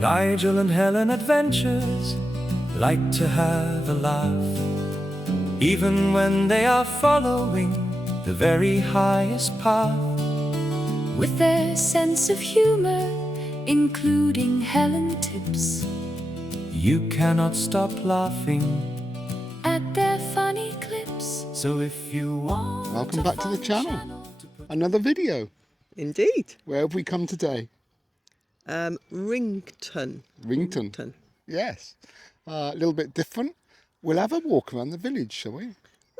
Nigel and Helen adventures like to have a laugh, even when they are following the very highest path. With their sense of humor, including Helen tips, you cannot stop laughing at their funny clips. So if you want Welcome back to the channel. Another video. Indeed. Where have we come today? Wrington. Wrington. Yes. A little bit different. We'll have a walk around the village, shall we? Well,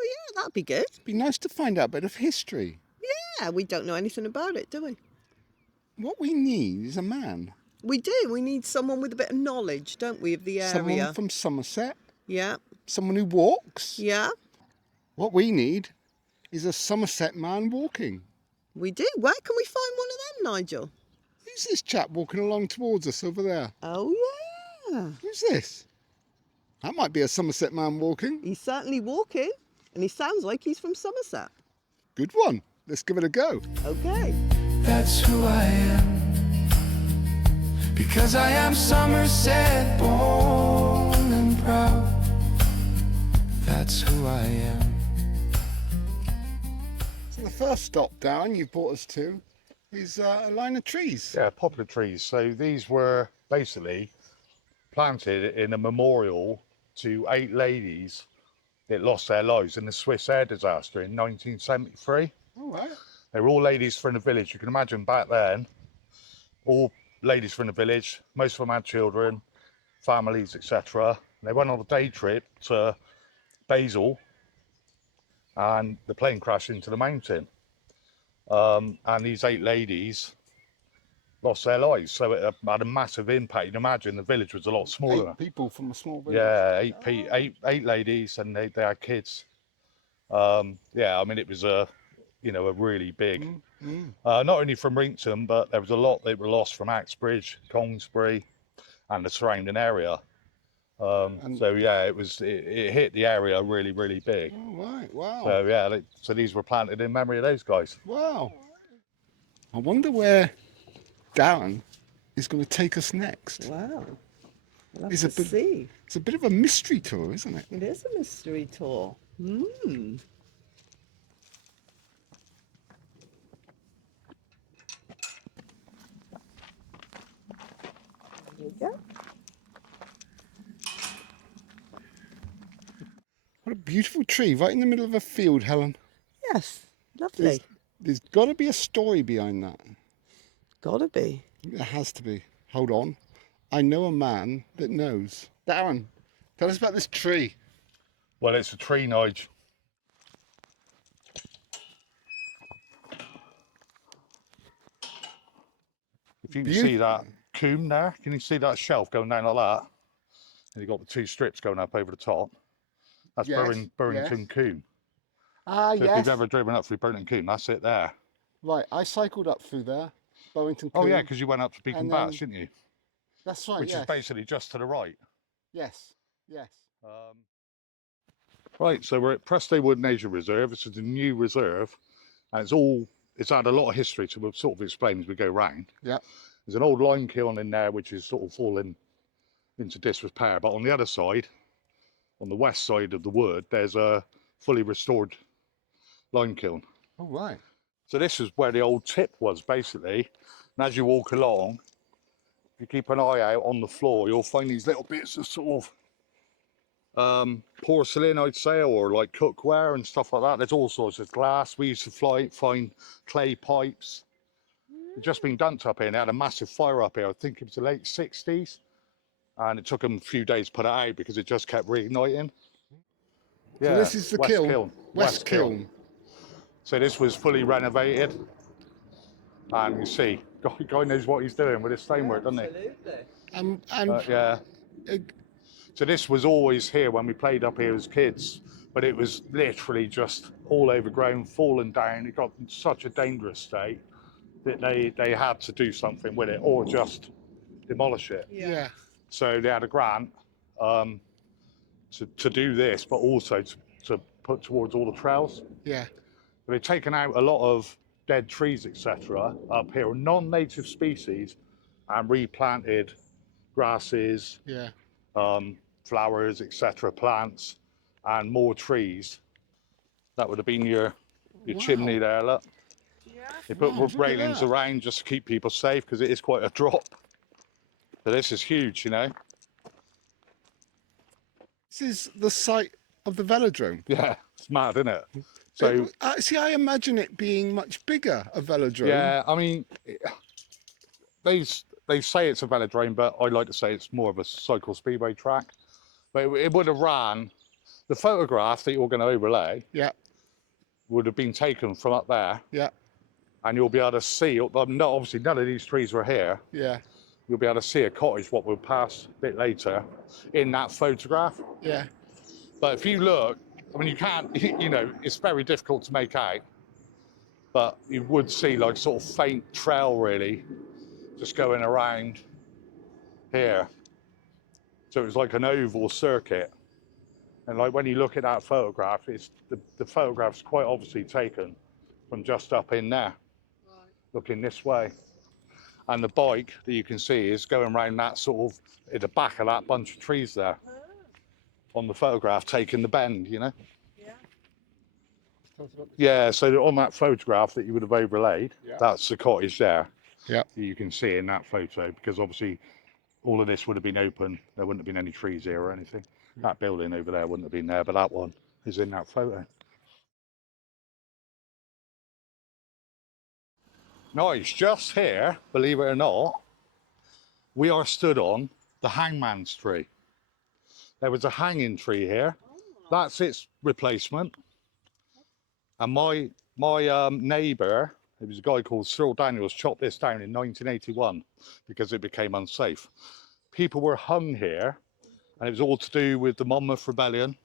yeah, that'd be good. Be nice to find out a bit of history. Yeah, we don't know anything about it, do we? What we need is a man. We do. We need someone with a bit of knowledge, don't we, of the area? Someone from Somerset. Yeah. Someone who walks. Yeah. What we need is a Somerset Man Walking. We do. Where can we find one of them, Nigel? Who's this chap walking along towards us over there? Oh, yeah. Who's this? That might be a Somerset Man Walking. He's certainly walking, and he sounds like he's from Somerset. Good one. Let's give it a go. Okay. That's who I am, because I am Somerset born and proud. That's who I am. So the first stop, Darren, you've brought us to is a line of trees. Yeah, poplar trees. So these were basically planted in a memorial to 8 ladies that lost their lives in the Swiss air disaster in 1973. All right. They were all ladies from the village. You can imagine back then, all ladies from the village, most of them had children, families, etc. They went on a day trip to Basel and the plane crashed into the mountain. And these 8 ladies lost their lives, so it had a massive impact. You can imagine the village was a lot smaller. 8 people from a small village. Yeah, eight ladies, and they had kids. Yeah, I mean, it was a really big. Not only from Wrington, but there was a lot that were lost from Axbridge, Congsbury, and the surrounding area. So yeah, it hit the area really, really big. Oh, right, wow. So yeah, so these were planted in memory of those guys. Wow. I wonder where Darren is going to take us next. Wow. We'll have It's to a bit- see. It's a bit of a mystery tour, isn't it? It is a mystery tour. Hmm. There you go. What a beautiful tree right in the middle of a field, Helen. Yes, lovely. There's got to be a story behind that. Gotta be. There has to be. Hold on. I know a man that knows. Darren, tell us about this tree. Well, it's a tree, Nigel. If you can see that coombe there, can you see that shelf going down like that? And you've got the 2 strips going up over the top. That's Yes, Burrington yes. Coombe. Ah, So if yes. you've ever driven up through Burrington Coombe, that's it there. Right, I cycled up through there. Wrington. Oh yeah, because you went up to Beacon And Bass, then- didn't you? That's right, Which yes. is basically just to the right. Yes, yes. Right, so we're at Prestowood Nature Reserve. This is a new reserve, and it's had a lot of history, so we'll sort of explain as we go round. Yeah. There's an old lime kiln in there which is sort of falling into disrepair, but on the other side, on the west side of the wood, there's a fully restored lime kiln. All right. So this is where the old tip was, basically. And as you walk along, if you keep an eye out on the floor, you'll find these little bits of sort of porcelain, I'd say, or like cookware and stuff like that. There's all sorts of glass. We used to find clay pipes. It's just been dumped up here, and they had a massive fire up here. I think it was the late 60s. And it took them a few days to put it out because it just kept reigniting. So this is the West kiln. West kiln. So this was fully renovated. And you see, guy knows what he's doing with his stonework, doesn't he? Absolutely. And Yeah. So this was always here when we played up here as kids, but it was literally just all overgrown, fallen down. It got in such a dangerous state that they had to do something with it or just demolish it. yeah. So they had a grant to do this, but also to put towards all the trails. Yeah. But they've taken out a lot of dead trees, etc., up here, non-native species, and replanted grasses, Yeah. flowers, etc., plants, and more trees. That would have been your Wow. chimney there, look. They put Wow, look at railings that. around just to keep people safe because it is quite a drop. But this is huge, you know. This is the site of the velodrome. Yeah, it's mad, isn't it? So See, I imagine it being much bigger, a velodrome. yeah, I mean, they say it's a velodrome, but I like to say it's more of a cycle speedway track. But it would have ran. The photograph that you're going to overlay Yeah. would have been taken from up there, Yeah. and you'll be able to see. Obviously, none of these trees were here. Yeah. You'll be able to see a cottage, what we'll pass a bit later, in that photograph. Yeah. But if you look, I mean, you can't, you know, it's very difficult to make out, but you would see like sort of faint trail really, just going around here. So it was like an oval circuit. And like when you look at that photograph, it's the photograph's quite obviously taken from just up in there, looking this way. And the bike that you can see is going around that sort of, at the back of that bunch of trees there. On the photograph, taking the bend, you know? Yeah, so on that photograph that you would have overlaid, that's the cottage there. Yeah. You can see in that photo, because obviously all of this would have been open. There wouldn't have been any trees here or anything. That building over there wouldn't have been there, but that one is in that photo. Nice, just here, believe it or not, we are stood on the hangman's tree. There was a hanging tree here. That's its replacement. And my neighbour, it was a guy called Cyril Daniels, chopped this down in 1981 because it became unsafe. People were hung here, and it was all to do with the Monmouth Rebellion.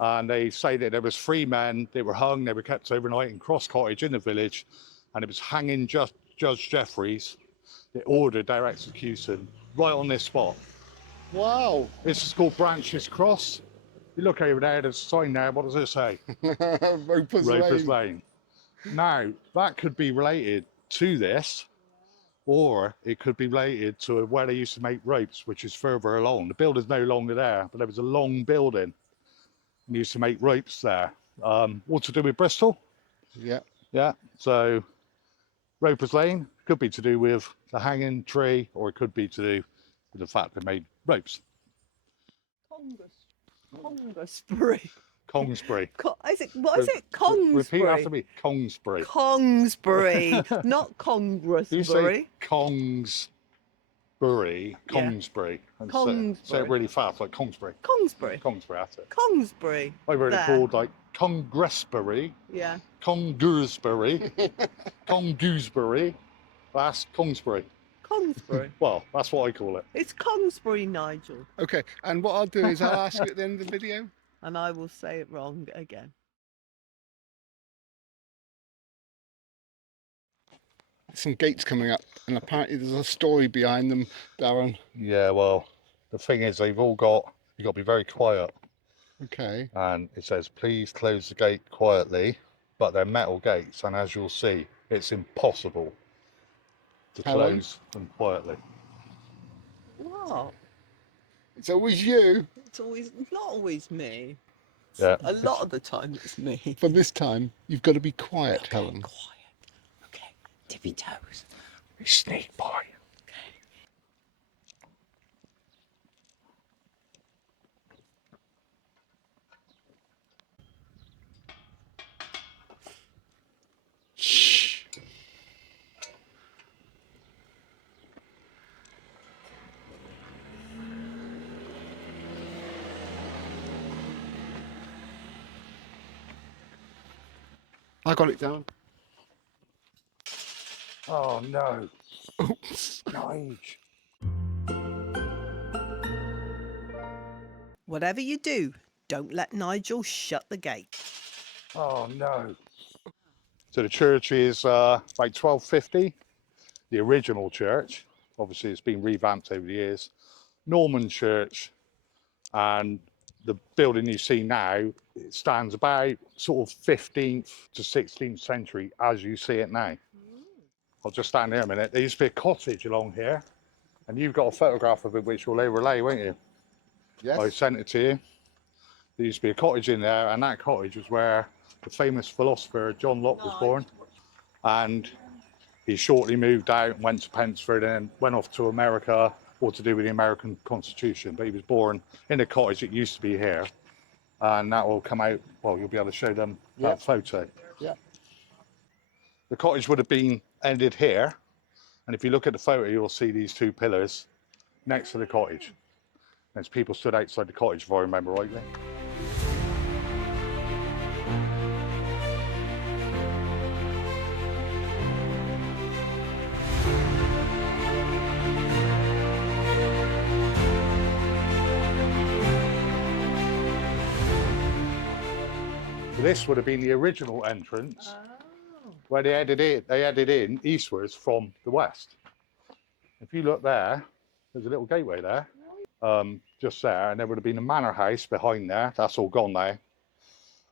And they say that there was 3 men, they were hung, they were kept overnight in Cross Cottage in the village, and it was hanging Judge Jeffreys that ordered their execution right on this spot. Wow. This is called Branches Cross. You look over there, there's a sign there, what does it say? Roper's Lane. Now, that could be related to this, or it could be related to where they used to make ropes, which is further along. The building's no longer there, but there was a long building. And used to make ropes there. All to do with Bristol. Yeah. Yeah, so Roper's Lane could be to do with the hanging tree, or it could be to do with the fact they made ropes. Congsbury. Congsbury. What is it? Congsbury. Repeat after me. Congsbury. Congsbury, not You say Congressbury. Congsbury. Congsbury. And say it really fast, like Congsbury. Congsbury. Congsbury, that's it. Congsbury. I've heard it There. called like Congressbury, Yeah. Congoosbury, Congoosbury. That's Congsbury. Congsbury. Well, that's what I call it. It's Congsbury, Nigel. Okay, and what I'll do is I'll ask you at the end of the video. And I will say it wrong again. Some gates coming up, and apparently there's a story behind them, Darren. Yeah, well, the thing is, you've got to be very quiet. Okay. And it says, please close the gate quietly, but they're metal gates, and as you'll see, it's impossible to close them quietly. What? It's always you. It's not always me. Yeah. A lot of the time it's me. For this time, you've got to be quiet, Helen. Quiet. Okay. Tippy toes. Sneak boy. Shh. I got it down. Oh no. Oops. Nige. Whatever you do, don't let Nigel shut the gate. Oh no. So the church is like 1250, the original church. Obviously it's been revamped over the years. Norman church, and the building you see now, it stands about sort of 15th to 16th century as you see it now. I'll just stand here a minute. There used to be a cottage along here, And you've got a photograph of it which will overlay, won't you? Yes. I sent it to you. There used to be a cottage in there, and that cottage was where the famous philosopher John Locke was born. And he shortly moved out, went to Pensford, and went off to America, all to do with the American Constitution. But he was born in a cottage that used to be here, and that will come out. Well, you'll be able to show them that photo. Yeah. The cottage would have been ended here, and if you look at the photo, you'll see these two pillars next to the cottage. There's people stood outside the cottage, if I remember rightly. This would have been the original entrance where they headed in eastwards from the west. If you look there, there's a little gateway there, just there, and there would have been a manor house behind there. That's all gone now.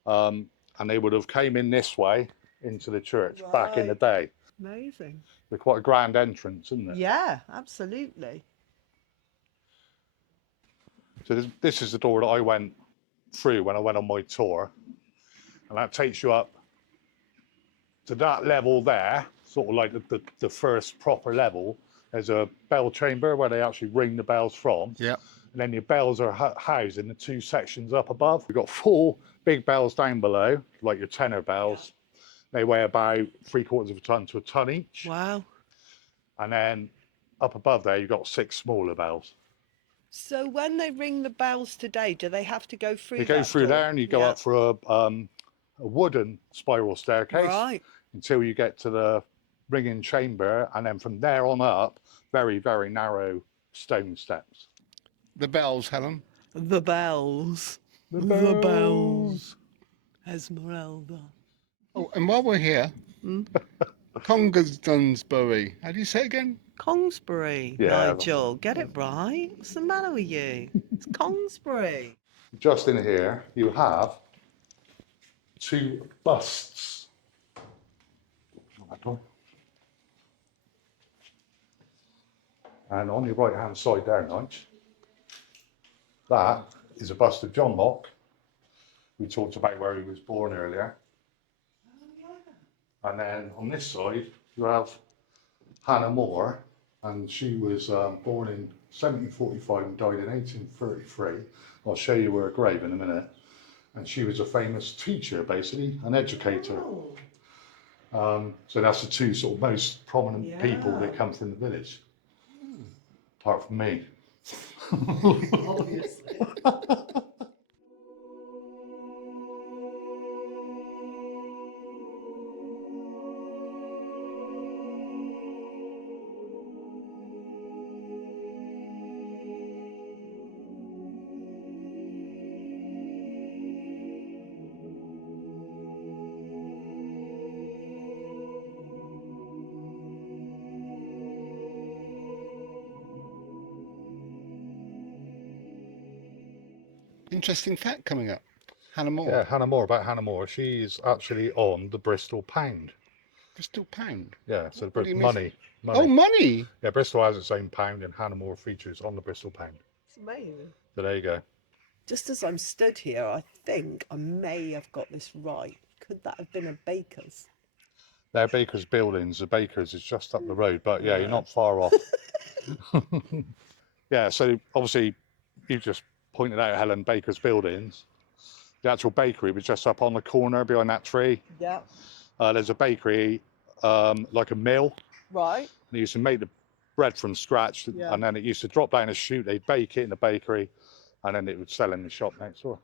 And they would have came in this way into the church back in the day. Amazing. They're quite a grand entrance, isn't it? Yeah, absolutely. So this is the door that I went through when I went on my tour. And that takes you up to that level there, sort of like the first proper level. There's a bell chamber where they actually ring the bells from. Yeah. And then your bells are housed in the two sections up above. We've got 4 big bells down below, like your tenor bells. They weigh about 3/4 of a ton to a ton each. Wow. And then up above there, you've got 6 smaller bells. So when they ring the bells today, do they have to go through You go that through door? there and you go up for a wooden spiral staircase until you get to the ringing chamber, and then from there on up, very, very narrow stone steps. The bells, Helen. The bells. The bells. Esmeralda. Oh, and while we're here, Congsbury. How do you say it again? Congsbury, Yeah. Nigel. Get it right. What's the matter with you? It's Congsbury. Just in here, you have 2 busts. And on your right hand side there, Nigel, that is a bust of John Locke. We talked about where he was born earlier. And then on this side, you have Hannah More, and she was born in 1745 and died in 1833. I'll show you her grave in a minute. And she was a famous teacher, basically, an educator. So that's the 2 sort of most prominent people that come from the village, apart from me. Obviously. Interesting fact coming up. Hannah More. Yeah, Hannah More, about Hannah More. She's actually on the Bristol pound. Bristol pound. Yeah, so What do you mean? money. Oh, money. Yeah, Bristol has its own pound, and Hannah More features on the Bristol pound. It's amazing. So there you go. Just as I'm stood here, I think I may have got this right. Could that have been a baker's? They're Baker's buildings. The Baker's is just up the road, but yeah, you're not far off. Yeah, so obviously you just pointed out Helen Baker's buildings. The actual bakery was just up on the corner behind that tree. Yeah. There's a bakery, like a mill. Right. They used to make the bread from scratch, and then it used to drop down a chute. They'd bake it in the bakery, and then it would sell in the shop next door.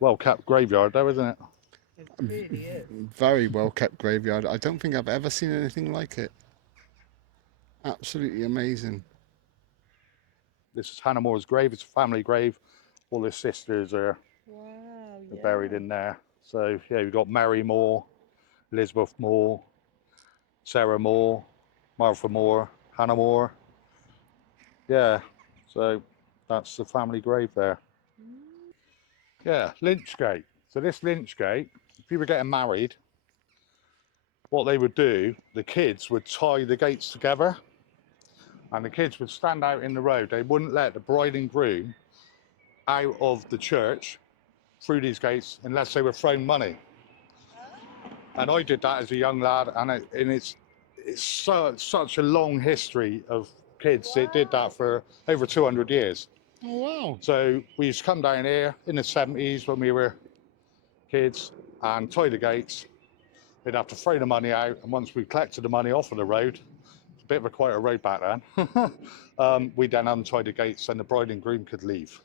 Well kept graveyard though, isn't it? It really is. Very well kept graveyard. I don't think I've ever seen anything like it. Absolutely amazing. This is Hannah More's grave. It's a family grave. All her sisters are buried in there. So yeah, we've got Mary Moore, Elizabeth Moore, Sarah Moore, Martha Moore, Hannah Moore. Yeah, so that's the family grave there. Yeah, Lynchgate. So this Lynchgate, if you were getting married, what they would do, the kids would tie the gates together, and the kids would stand out in the road. They wouldn't let the bride and groom out of the church through these gates unless they were thrown money. And I did that as a young lad, and it's such a long history of kids that did that for over 200 years. Oh, wow. So we used to come down here in the 70s when we were kids and tie the gates. They'd have to throw the money out, and once we collected the money off of the road, it's a bit of a quieter road back then, we then untie the gates and the bride and groom could leave.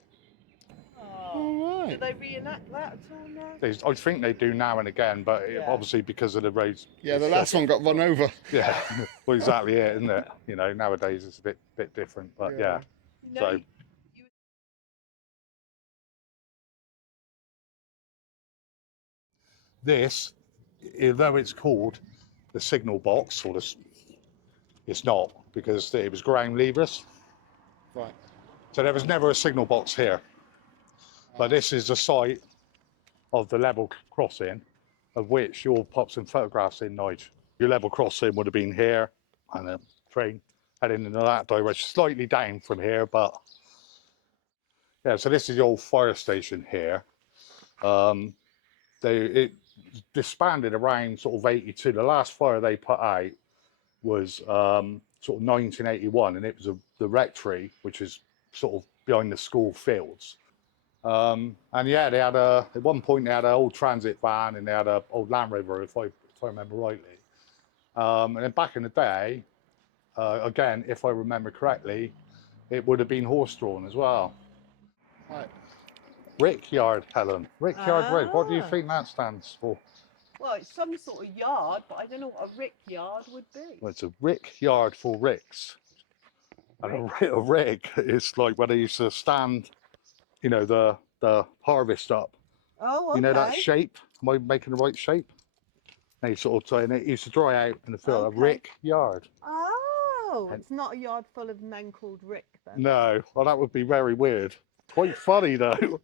All Do right. they reenact that at all now? I think they do now and again, but obviously because of the roads. Yeah, the last one got run over. Yeah, well, exactly it, isn't it? You know, nowadays it's a bit different, but yeah. You know, So this, although it's called the signal box, or it's not, because it was ground levers. Right. So there was never a signal box here. But this is the site of the level crossing, of which you'll pop some photographs in, Nigel. Your level crossing would have been here, and a train heading in that direction, slightly down from here, but yeah, so this is the old fire station here. It disbanded around sort of 82. The last fire they put out was sort of 1981, and it was the rectory, which is sort of behind the school fields. And yeah, they had at one point they had an old transit van, and they had an old Land Rover, if I remember rightly. And then back in the day, again, if I remember correctly, it would have been horse-drawn as well. Right. Rickyard, Helen. Rickyard Road. What do you Ah. think that stands for? Well, it's some sort of yard, but I don't know what a rick yard would be. Well, it's a rickyard for ricks. And a rick is like where they used to stand, you know, the harvest up. Oh, okay. You know that shape? Am I making the right shape? And it used to dry out in the field. Okay. A rick yard. Oh, it's not a yard full of men called Rick then. No, well that would be very weird. Quite funny though.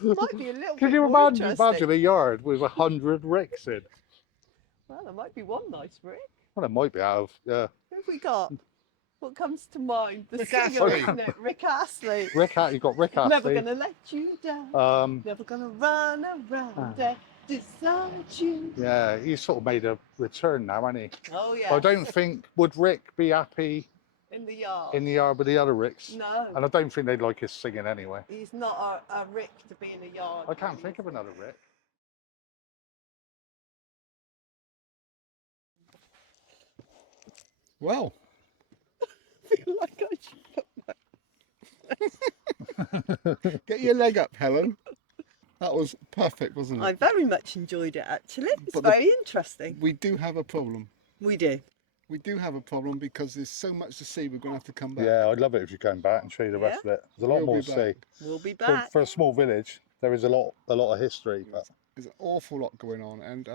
Might be a little Can bit you more imagine interesting. a yard with 100 ricks in? Well, there might be one nice Rick. Well, it might be out of, yeah. Who have we got? What comes to mind? The Rick singer, Astley. isn't it? Rick Astley. You've got Rick Astley. Never gonna let you down. Never gonna run around and desert you. Yeah, he's sort of made a return now, hasn't he? Oh yeah. I don't think, would Rick be happy In the yard. in the yard with the other Ricks? No. And I don't think they'd like his singing anyway. He's not a Rick to be in a yard. I can't think of another Rick. Well, I feel like I should. get your leg up, Helen. That was perfect, wasn't it? I very much enjoyed it actually. It's But the- very interesting. We do have a problem. We do. We do have a problem because there's so much to see. We're going to have to come back. Yeah, I'd love it if you came back and show you the rest of it. There's a lot We'll more be to see. back. We'll be For, back. for a small village, there is a lot of history. But There's an awful lot going on, and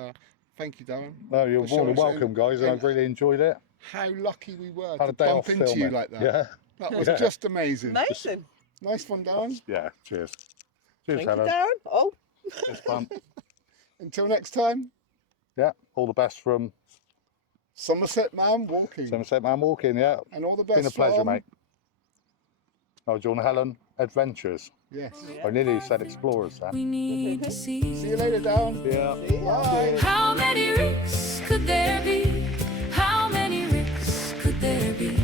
thank you, Darren. no, you're for more than showing us welcome, guys, and I've really enjoyed it. How lucky we were Had to a day bump off into you filming. like that. Yeah, That was Yeah. just amazing. Amazing. Nice one, Darren. yeah. Cheers. Cheers, Thank you, Helen. Darren. Oh. It's fun. Until next time, Yeah. All the best from Somerset Man Walking. Somerset Man Walking. Yeah. And all the best Been a pleasure, from... mate. Nigel and Helen Adventures. Yes. I nearly said explorers there. We need to see. See you later, Darren. Yeah. Bye. How many ricks could there be? How many ricks could there be?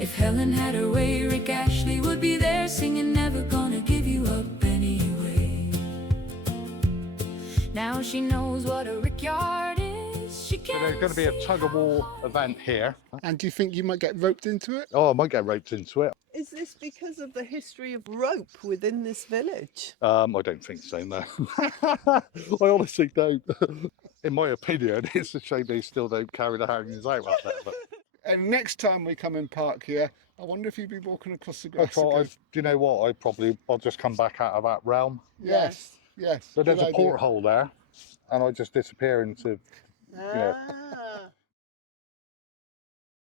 If Helen had her way, Rick Ashley would be there singing, never gonna give you up anyway. Now she knows what a rickyard is. She So can there's going to be a see tug-of-war event here. And do you think you might get roped into it? Oh, I might get roped into it. Is this because of the history of rope within this village? I don't think so, no. I honestly don't. In my opinion, it's a shame they still don't carry the hangings out like that. But And next time we come in park here, I wonder if you'd be walking across the grass. do again. you know what? I'll just come back out of that realm. Yes, yes. But there's good a idea. porthole there, and I just disappear into. Yeah. Ah,